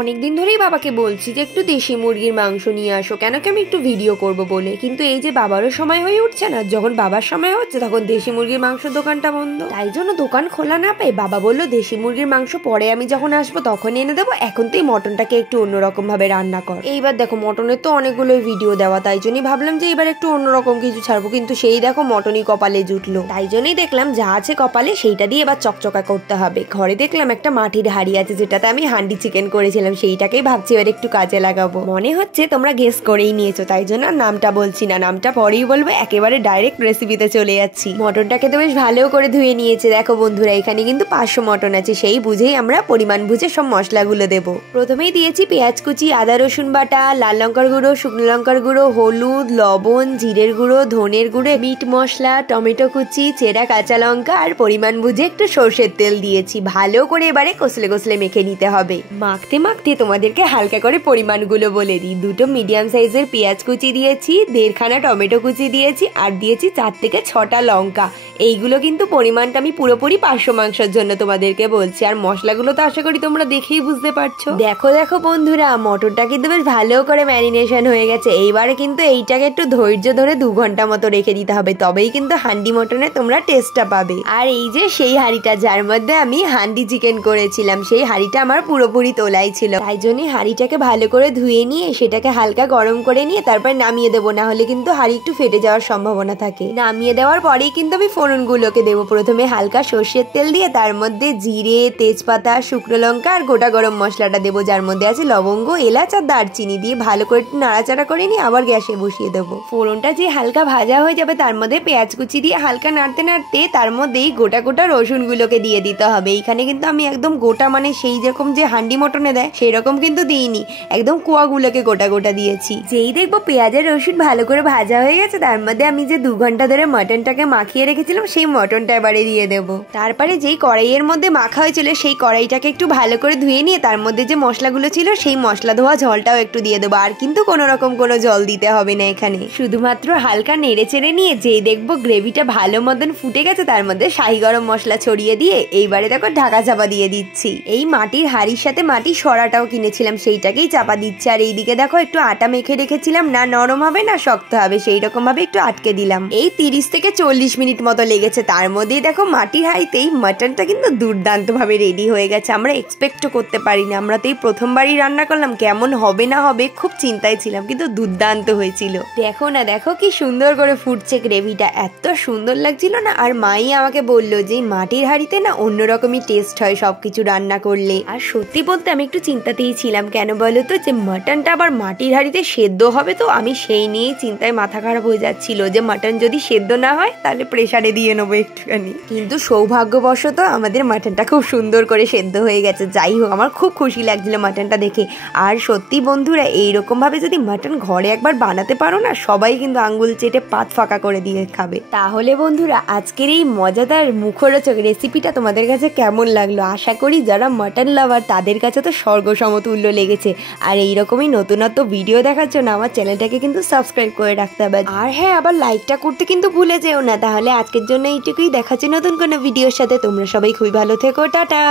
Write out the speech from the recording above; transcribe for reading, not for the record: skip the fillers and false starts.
অনেকদিন ধরেই বাবাকে বলছি যে একটু দেশি মুরগির মাংস নিয়ে আসো, কেন কি আমি একটু ভিডিও করব বলে, কিন্তু এই যে বাবারও সময় হয়ে উঠছে না, যখন বাবার সময় হচ্ছে তখন দেশি মুরগির মাংস দোকানটা বন্ধ। তাই জন্য দোকান খোলা না পেয়ে বাবা বললো দেশি মুরগির মাংস পরে আমি যখন আসবো তখন এনে দেবো, এখন তো এই মটনটাকে একটু অন্যরকম ভাবে রান্না কর। এইবার দেখো মটনের তো অনেকগুলোই ভিডিও দেওয়া, তাই জন্যই ভাবলাম যে এবার একটু অন্যরকম কিছু ছাড়বো, কিন্তু সেই দেখো মটনই কপালে জুটলো। তাই জন্যই দেখলাম যা আছে কপালে সেইটা দিয়ে এবার চকচকা করতে হবে। ঘরে দেখলাম একটা মাটির হাঁড়ি আছে যেটাতে আমি হান্ডি চিকেন করেছিলাম, সেইটাকেই ভাবছি এবার একটু কাজে লাগাবো। মনে হচ্ছে তোমরা গেস করেই নিয়েছো, তাই জন্য নামটা বলছি না, নামটা পরেই বলবো, একেবারে ডাইরেক্ট রেসিপিতে চলে যাচ্ছি। মটনটাকে তো বেশ ভালো করে ধুয়ে নিয়েছে। দেখো বন্ধুরা, এখানে কিন্তু 500 মটন আছে, সেই বুঝেই আমরা পরিমাণ বুঝে সব মশলাগুলো দেবো। প্রথমেই দিয়েছি পেঁয়াজ কুচি, আদা রসুন বাটা, লাল লঙ্কার গুঁড়ো, শুকনো লঙ্কার গুঁড়ো, হলুদ, লবণ, জিরের গুঁড়ো, ধনের গুঁড়ো, মিট মশলা, টমেটো কুচি, চেরা কাঁচা লঙ্কা আর পরিমাণ বুঝে একটু সর্ষের তেল দিয়েছি। ভালো করে এবারে কষলে কষলে মেখে নিতে হবে। মাখতে মাখতে তোমাদেরকে হালকা করে পরিমাণগুলো বলে দিই। 2টো মিডিয়াম সাইজের পেঁয়াজ কুচি দিয়েছি, 1.5খানা টমেটো কুচি দিয়েছি আর দিয়েছি 4 থেকে 6টা লঙ্কা। এইগুলো কিন্তু পরিমাণটা আমি পুরোপুরি 500 মাংসের জন্য তোমাদেরকে বলছি। আর মশলাগুলো তো আশা করি তোমরা দেখেই বুঝতে পারছো। দেখো দেখো বন্ধুরা, মটরটা কিন্তু বেশ ভালো করে ম্যারিনেশন হয়ে গেছে। এইবারে কিন্তু এইটাকে একটু ধৈর্য ধরে 2 ঘন্টা মতো রেখে দিতে হবে, তবেই কিন্তু হান্ডি মটনে তোমরা টেস্টটা পাবে। আর এই যে সেই হাঁড়িটা যার মধ্যে আমি হান্ডি চিকেন করেছিলাম, সেই হাঁড়িটা আমার পুরোপুরি তোলাই ছিল, তাই জন্যই হাঁড়িটাকে ভালো করে ধুয়ে নিয়ে সেটাকে হালকা গরম করে নিয়ে তারপর নামিয়ে দেবো, না হলে কিন্তু হাঁড়ি একটু ফেটে যাওয়ার সম্ভাবনা থাকে। নামিয়ে দেওয়ার পরেই কিন্তু আমি ফোড়নগুলোকে দেবো। প্রথমে হালকা সর্ষের তেল দিয়ে তার মধ্যে জিরে, তেজপাতা, শুকনো লঙ্কা আর গোটা গরম মশলাটা দেবো, যার মধ্যে আছে লবঙ্গ, এলাচ আর দারচিনি, দিয়ে ভালো করে একটু নাড়াচাড়া করে নিয়ে আবার গ্যাসে বসিয়ে দেবো। ফোড়নটা যে হালকা ভাজা হয়ে যাবে তার মধ্যে পেঁয়াজ কুচি দিয়ে হালকা নাড়তে নাড়তে তার মধ্যেই গোটা গোটা রসুনগুলোকে দিয়ে দিতে হবে। এইখানে কিন্তু আমি একদম গোটা, মানে সেই যেরকম যে হান্ডি মটনে দেয় সেই রকম কিন্তু দিইনি, একদম কোয়াগুলোকে গোটা গোটা দিয়েছি। যেই দেখবো পেঁয়াজের রসুন ভালো করে ভাজা হয়ে গেছে, তার মধ্যে আমি যে 2 ঘন্টা ধরে মটনটাকে মাখিয়ে রেখেছিলাম সেই মটনটা এবারে দিয়ে দেবো। তারপরে যেই কড়াইয়ের মধ্যে মাখা হয়েছিল সেই কড়াইটাকে একটু ভালো করে ধুয়ে নিয়ে তার মধ্যে যে মশলাগুলো ছিল সেই মশলা ধোয়া জলটাও একটু দিয়ে দেবো। আর কিন্তু কোনো রকম কোনো জল দিতে হবে না, এখানে শুধুমাত্র হালকা নেড়ে চেড়ে নিয়ে যেই দেখবো গ্রেভিটা ভালো মতন ফুটে গেছে তার মধ্যে শাহি গরম মশলা ছড়িয়ে দিয়ে এইবারে দেখো ঢাকা চাপা দিয়ে দিচ্ছি। এই মাটির হাঁড়ির সাথে মাটির সরাটাও কিনেছিলাম, সেইটাকেই চাপা দিচ্ছি। আর এইদিকে দেখো একটু আটা মেখে রেখেছিলাম, না নরম হবে না শক্ত হবে, সেই রকম ভাবে একটু আটকে দিলাম। এই 30 থেকে 40 মিনিট মতো লেগেছে। তার মধ্যেই দেখো মাটির হাঁড়িতেই মাটনটা কিন্তু দুর্দান্ত ভাবে রেডি হয়ে গেছে। আমরা এক্সপেক্টও করতে পারিনি, আমরা তো এই প্রথমবারই রান্না করলাম, কেমন হবে না হবে খুব চিন্তায় ছিলাম, কিন্তু দুর্দান্ত হয়েছিল। দেখো না, দেখো কি সুন্দর করে ফুটছে গ্রেভিটা, এত সুন্দর লাগছিল না। আর মাই আমাকে বললো যে মাটির হাঁড়িতে না অন্যরকমই টেস্ট হয় সবকিছু রান্না করলে। আর সত্যি বলতে আমি একটু চিন্তাতেই ছিলাম, কেন বলো তো, যে মাটনটা আবার মাটির হাঁড়িতে সেদ্ধ হবে, তো আমি সেই নিয়েই চিন্তায় মাথা খারাপ হয়ে যাচ্ছিল যে মাটন যদি সেদ্ধ না হয় তাহলে প্রেসারে দিয়ে নেবো একটুখানি। কিন্তু সৌভাগ্যবশত আমাদের মাটনটা খুব সুন্দর করে সেদ্ধ হয়ে গেছে। যাই হোক, আমার খুব খুশি লাগছিল মাটনটা দেখে। আর সত্যি বন্ধুরা, এইরকম ভাবে যদি মাটন ঘরে একবার বানাতে পারো না, সবাই কিন্তু আঙ্গুল চেটে পাত ফাঁকা করে দিয়ে খাবে। তাহলে বন্ধুরা, আজকের এই মজাদার মুখরোচক রেসিপিটা তোমাদের কাছে কেমন লাগলো? আশা করি যারা মাটন লাভার তাদের কাছে তো স্বর্গ সমতুল্য লেগেছে। আর এইরকমই নতুনত্ব ভিডিও দেখার জন্য আমার চ্যানেলটাকে কিন্তু সাবস্ক্রাইব করে রাখতে হবে। আর হ্যাঁ, আবার লাইকটা করতে কিন্তু ভুলে যেও না। তাহলে আজকের জন্য এইটুকুই, দেখাচ্ছি নতুন কোনো ভিডিওর সাথে। তোমরা সবাই খুবই ভালো থেকো, টাটা।